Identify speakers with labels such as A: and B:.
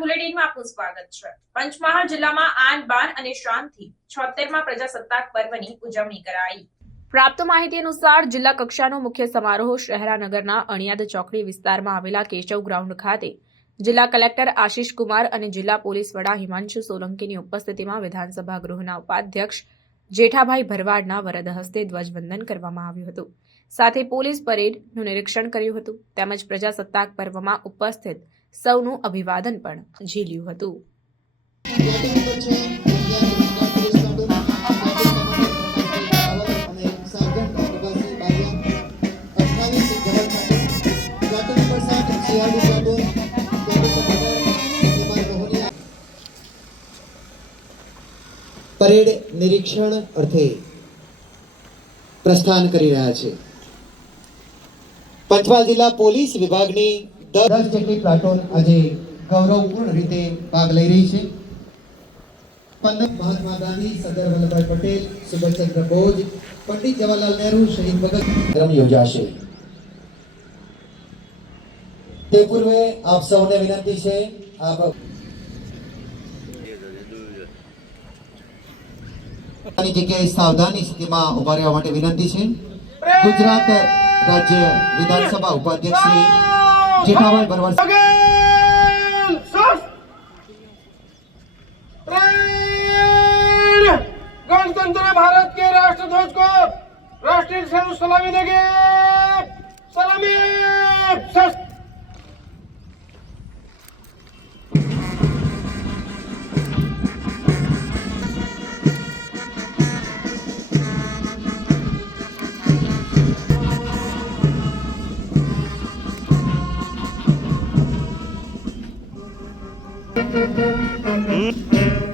A: બુલેટિનમાં આપનું સ્વાગત છે. પંચમહાલ જિલ્લામાં આન, બાન અને શાનથી છોતેરમાં પ્રજાસત્તાક પર્વની ઉજવણી કરાઈ. પ્રાપ્ત માહિતી અનુસાર જિલ્લા કક્ષાનો મુખ્ય સમારોહ શહેરાનગરના અણિયાદ ચોકડી વિસ્તારમાં આવેલા કેશવ ગ્રાઉન્ડ ખાતે જિલ્લા કલેક્ટર આશિષ કુમાર અને જિલ્લા પોલીસ વડા હિમાંશુ સોલંકીની ઉપસ્થિતિમાં વિધાનસભા ગૃહના ઉપાધ્યક્ષ જેઠાભાઈ ભરવાડના વરદ હસ્તે ધ્વજવંદન કરવામાં આવ્યું હતું. સાથે પોલીસ પરેડનું નિરીક્ષણ કર્યું હતું. તેમજ પ્રજાસત્તાક પર્વમાં ઉપસ્થિત સૌનું અભિવાદન પણ ઝીલ્યું હતું.
B: પરેડ નિરીક્ષણ અર્થે પ્રસ્થાન કરી રહ્યા છે. પંચમહાલ જિલ્લા પોલીસ વિભાગની દસ જેટલી પ્લાટોન આજે ગૌરવપૂર્ણ રીતે ભાગ લઈ રહી છે. પંદર મહાત્મા ગાંધી, સરદાર વલ્લભભાઈ પટેલ સુભાષચંદ્ર બોઝ, પંડિત જવાહરલાલ નહેરુ, શહીદ ભગત કાર્યક્રમ યોજાશે. તે પૂર્વે આપ સૌને વિનંતી છે, આપ પોતાની જગ્યાએ સાવધાની સ્થિતિમાં ઊભા રહેવા માટે વિનંતી છે. ગુજરાત રાજ્ય વિધાનસભા ઉપાધ્યક્ષ શ્રી જેઠાભાઈ ભરવાડ
C: परेड! गणतंत्र भारत के राष्ट्रध्वज को राष्ट्रीय स्वरूप सलामी देंगे सलामी Mm-hmm.